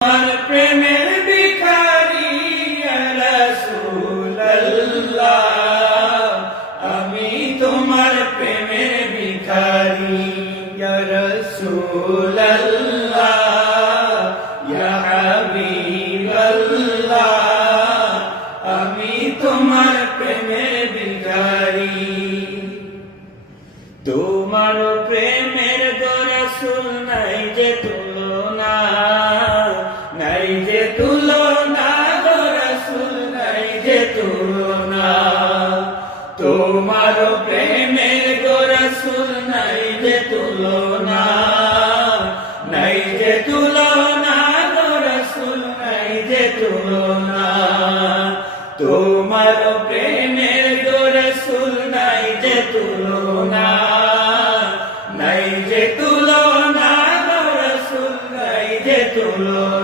তোমার প্রেমের ভিখারি ইয়া রাসূলুল্লাহ, আমি তোমার প্রেমের ভিখারি ইয়া রাসূলুল্লাহ, ইয়া হাবিবাল্লাহ, আমি তোমার প্রেমের ভিখারি। তোমার প্রেমের গো রাসূল নাই যে তুলনা, নাই যে তুলনা গো রাসূল নাই যে তুলনা। তোমার প্রেমের গো রাসূল নাই যে তুলনা, নাই যে তুলনা গো রাসূল নাই যে তুলনা। তোমার প্রেমের গো রাসূল নাই যে তুলনা, নাই যে তুলনা গো রাসূল নাই যে তুলনা।